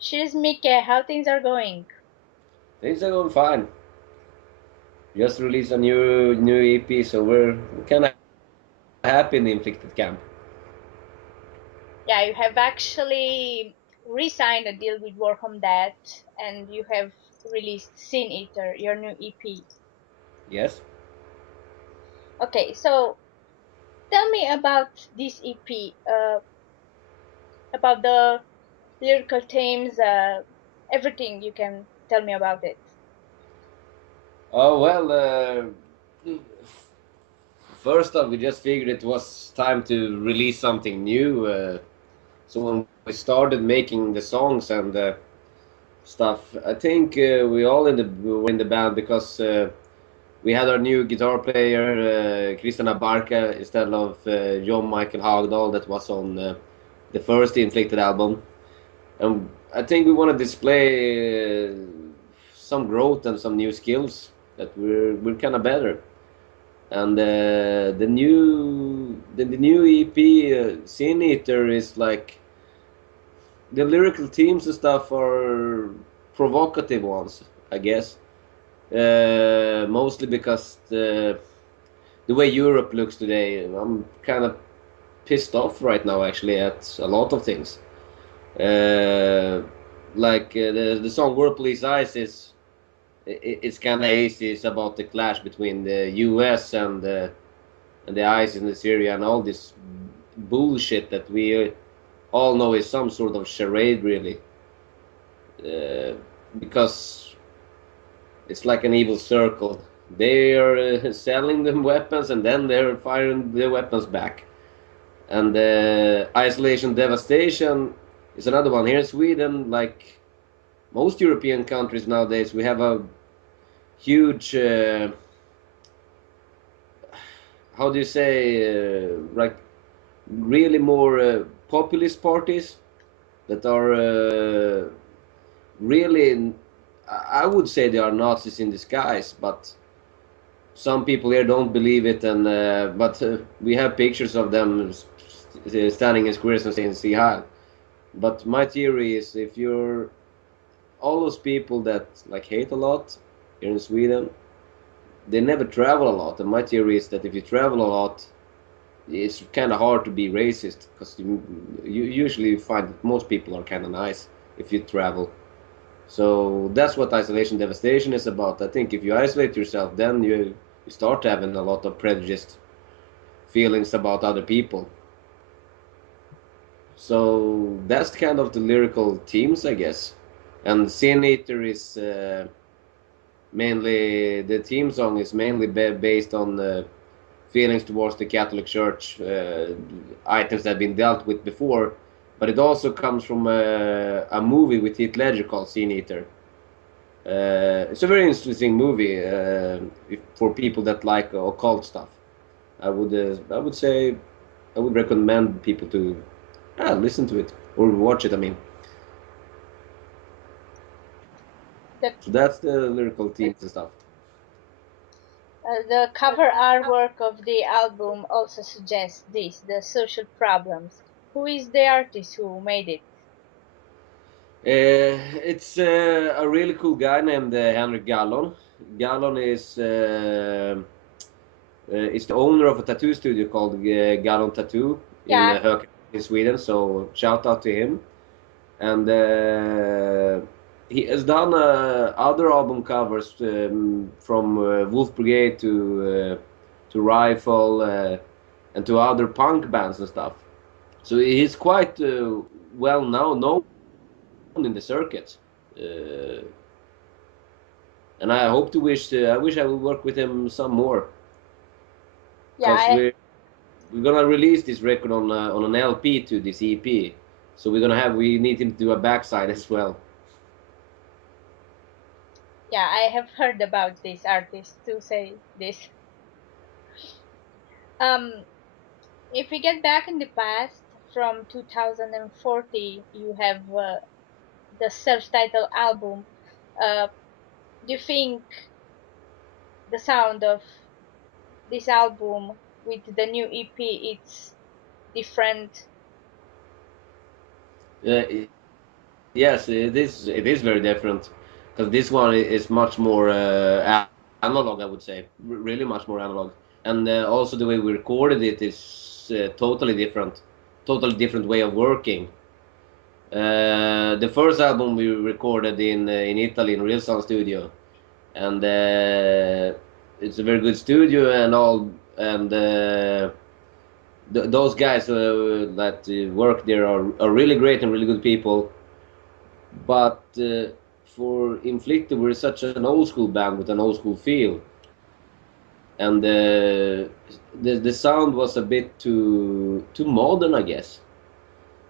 Cheers, Mika. How things are going? Things are going fine. Just released a new EP, so we're kind of happy in the Inflikted camp. Yeah, you have actually re-signed a deal with Work on That, and you have released Sin Eater, your new EP. Yes. Okay, so tell me about this EP, about the lyrical themes, everything you can tell me about it. Oh well. First off, we just figured it was time to release something new. So when we started making the songs and stuff, I think we all were in the band because we had our new guitar player, Christian Barca, instead of John Michael Hagdahl that was on the first Inflicted album. And I think we want to display some growth and some new skills that we're kind of better. And the new EP, Sin Eater, is like the lyrical themes and stuff are provocative ones, I guess. Mostly because the way Europe looks today, I'm kind of pissed off right now actually at a lot of things. Uh, the song "World Police Eyes" is it's kind of hazy. It's about the clash between the U.S. and the ISIS in Syria and all this bullshit that we all know is some sort of charade, really, uh, because it's like an evil circle. They are selling them weapons and then they're firing the weapons back. And isolation devastation is another one. Here in Sweden, like most European countries nowadays, we have a huge, how do you say, like really more populist parties that are really, I would say they are Nazis in disguise, but some people here don't believe it. And but we have pictures of them standing in squares and saying "See hi." But my theory is, if you're all those people that like hate a lot here in Sweden, they never travel a lot. And my theory is that if you travel a lot, it's kind of hard to be racist because you usually find that most people are kind of nice if you travel. So that's what isolation devastation is about. I think if you isolate yourself, then you start having a lot of prejudiced feelings about other people. So that's kind of the lyrical themes, I guess. And Sin Eater is mainly the theme song is mainly based on feelings towards the Catholic Church, items that have been dealt with before. But it also comes from a movie with Heath Ledger called Sin Eater. It's a very interesting movie for people that like occult stuff. I would say I would recommend people to listen to it or watch it. I mean, The so that's the lyrical themes and stuff. the cover artwork of the album also suggests this: the social problems. Who is the artist who made it? It's a really cool guy named Henrik Gallon. Gallon is the owner of a tattoo studio called Gallon Tattoo in Yeah, in Sweden. So shout out to him. And he has done other album covers from Wolf Brigade to Rifle and to other punk bands and stuff. So he's quite well now known in the circuit. Uh, and I wish I would work with him some more yeah, because we're gonna release this record on an LP to this EP. So we need him to do a backside as well. I have heard about this artist to say this. Um, if we get back in the past, from 2040, you have the self-titled album. Uh, do you think the sound of this album with the new EP it's different? Yeah, Yes, it is. It is very different because this one is much more analog, I would say, really much more analog. And also the way we recorded it is totally different way of working. The first album we recorded in Italy in Real Sound Studio, and it's a very good studio and all. And those guys that work there are really great and really good people. But for Inflicted, we're such an old school band with an old school feel, and the sound was a bit too modern, I guess.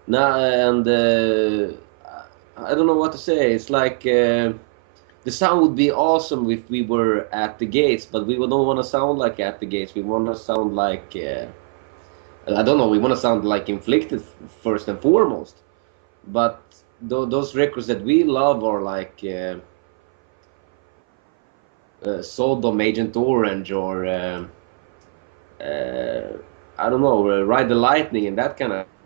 Now and I don't know what to say. It's like the sound would be awesome if we were at the gates, but we don't want to sound like at the gates. We want to sound like I don't know. We want to sound like Inflicted first and foremost. But those records that we love are like Sodom, Agent Orange, or I don't know, Ride the Lightning and that kind of stuff.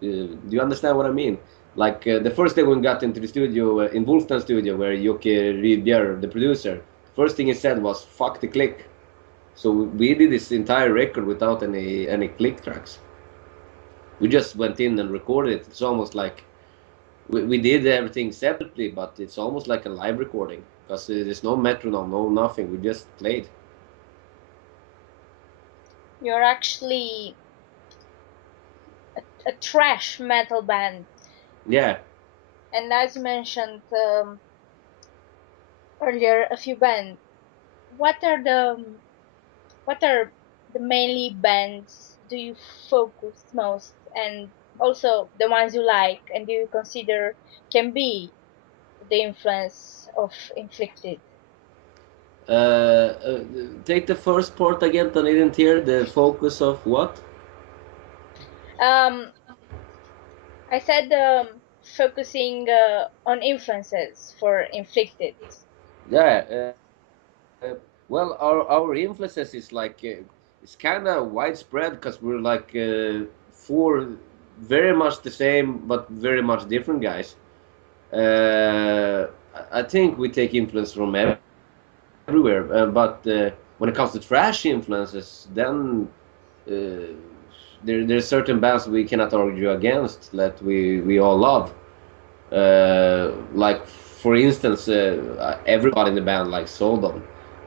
Do you understand what I mean? Like the first day when we got into the studio in Wolfden studio, where Jocke Rydbjer, the producer, the first thing he said was "fuck the click." So we did this entire record without any click tracks. We just went in and recorded it. It's almost like we did everything separately, but it's almost like a live recording because there's no metronome, no nothing. We just played. You're actually a thrash metal band, Yeah. and as you mentioned earlier, a few bands. What are what are the mainly bands do you focus most, and also the ones you like and do you consider can be the influence of Inflicted? Take the first part again. I didn't hear the focus of what. Um, I said focusing on influences for Inflicted. Yeah. Well, our influences is like it's kind of widespread because we're like four very much the same but very much different guys. I think we take influence from everywhere, but when it comes to trash influences, then uh, there's certain bands we cannot argue against that we all love. Like for instance, everybody in the band likes Soldom.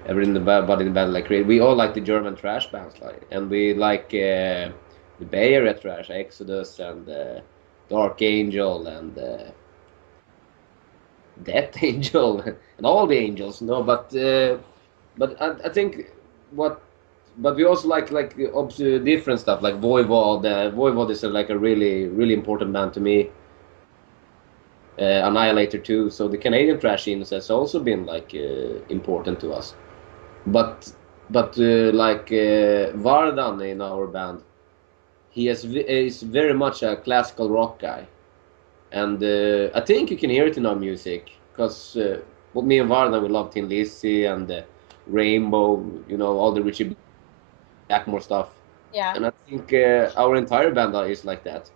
Everybody in the band like we all like the German trash bands, like, and we like the Bay Area trash, Exodus and Dark Angel and Death Angel and all the angels. No, but I think what. But we also like different stuff like Voivod. Voivod is like a really important band to me. Annihilator too. So the Canadian trash scenes has also been like important to us. But like Vardan in our band, is very much a classical rock guy, and I think you can hear it in our music because well, me and Vardan we love Tin Lizzy and Rainbow, you know, all the Richie Blackmore stuff, Yeah. and I think our entire band is like that.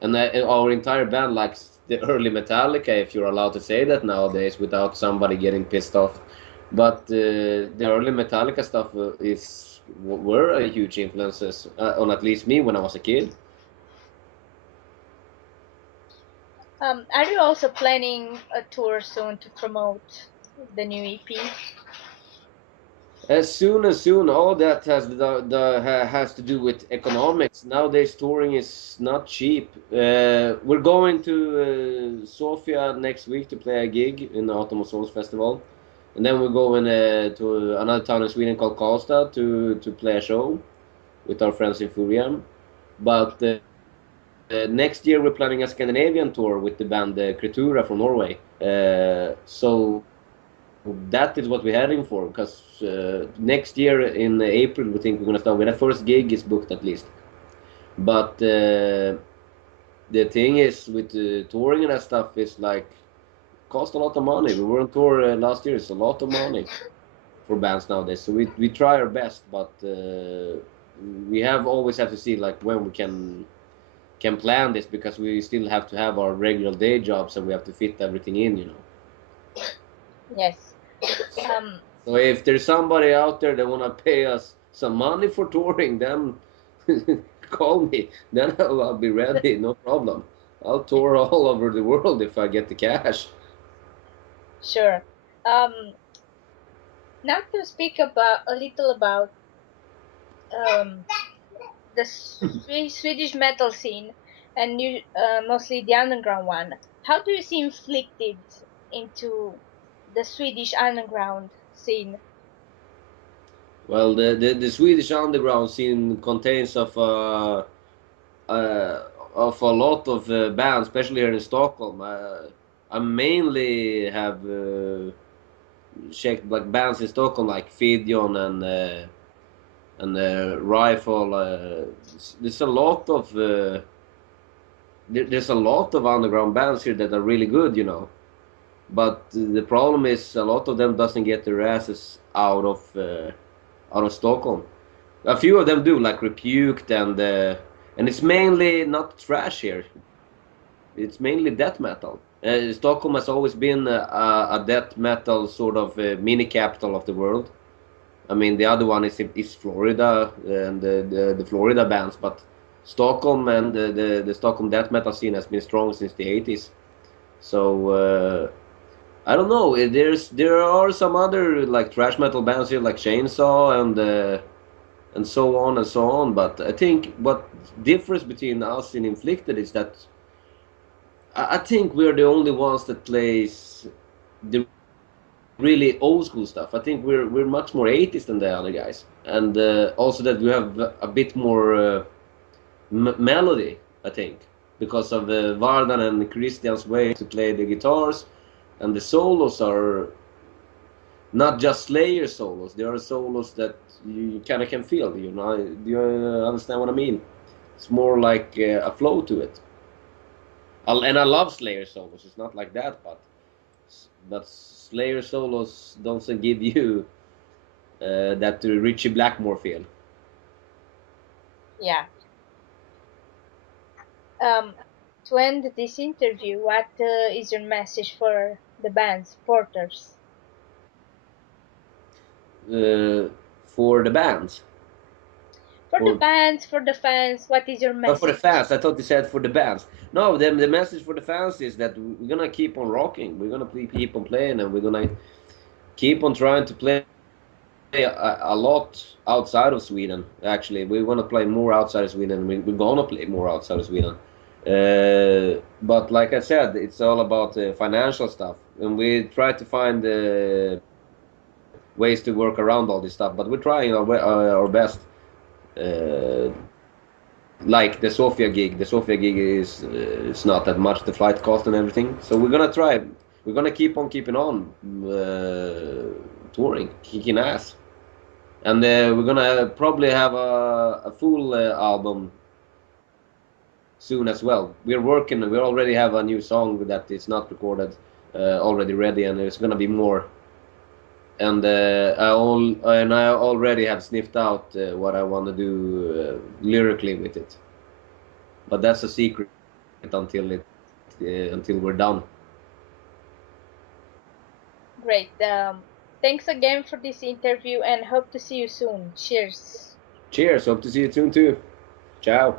And our entire band likes the early Metallica, if you're allowed to say that nowadays without somebody getting pissed off. But the early Metallica stuff were a huge influences on at least me when I was a kid. Are you also planning a tour soon to promote the new EP? As soon, all that has to do with economics. Nowadays, touring is not cheap. We're going to Sofia next week to play a gig in the Autumn of Souls Festival, and then we're going to another town in Sweden called Karlstad to play a show with our friends in Furiam. But next year we're planning a Scandinavian tour with the band Kretura from Norway. So that is what we're heading for because next year in April we think we're gonna start with the first gig is booked at least. But the thing is with touring and that stuff is like cost a lot of money. We were on tour last year. It's a lot of money for bands nowadays. So we try our best, but we have always have to see like when we can can plan this, because we still have to have our regular day jobs and we have to fit everything in, you know. Yes. So if there's somebody out there that wanna pay us some money for touring, then call me. Then I'll be ready, no problem. I'll tour all over the world if I get the cash. Sure. Now to speak about a little about um, the Swedish metal scene, and mostly the underground one. How do you see Inflicted into the Swedish underground scene? Well, the Swedish underground scene contains uh, of a lot of bands, especially here in Stockholm. I mainly have checked like bands in Stockholm like Fidion and Rifle. There's a lot of there's a lot of underground bands here that are really good, you know. But the problem is a lot of them doesn't get their asses out of Stockholm. A few of them do, like Repuked, and it's mainly not thrash here. It's mainly death metal. Stockholm has always been a death metal sort of mini capital of the world. I mean, the other one is Florida and the Florida bands, but Stockholm and the Stockholm death metal scene has been strong since the 80s. So I don't know. There are some other like thrash metal bands here, like Chainsaw and so on and so on. But I think what differs between us and Inflicted is that I think we're the only ones that plays the really old school stuff. I think we're much more 80s than the other guys, and also that we have a bit more melody. I think because of Vardan and Christian's way to play the guitars, and the solos are not just Slayer solos. There are solos that you kind of can feel. You know, do you understand what I mean? It's more like a flow to it. And I love Slayer solos. It's not like that, but Slayer solos don't give you that Richie Blackmore feel. Yeah. Um, to end this interview, what is your message for the band supporters? Uh, for the bands, For the or bands, for the fans, what is your for the message? fans. I thought you said for the bands. No, the message for the fans is that we're gonna keep on rocking. We're gonna keep on playing, and we're gonna keep on trying to play a lot outside of Sweden. Actually, we want to play more outside of Sweden. We're gonna play more outside of Sweden. But like I said, it's all about financial stuff, and we try to find ways to work around all this stuff. But we're trying our best. Uh, like the Sofia gig. The Sofia gig is it's not that much, the flight cost and everything. So we're gonna try. We're gonna keep on keeping on touring, kicking ass. And we're gonna probably have a full album soon as well. We're working. We already have a new song that is not recorded, already ready, and there's gonna be more. And I already have sniffed out what I want to do lyrically with it. But that's a secret until we're done. Great. Thanks again for this interview and hope to see you soon. Cheers. Cheers. Hope to see you soon too. Ciao.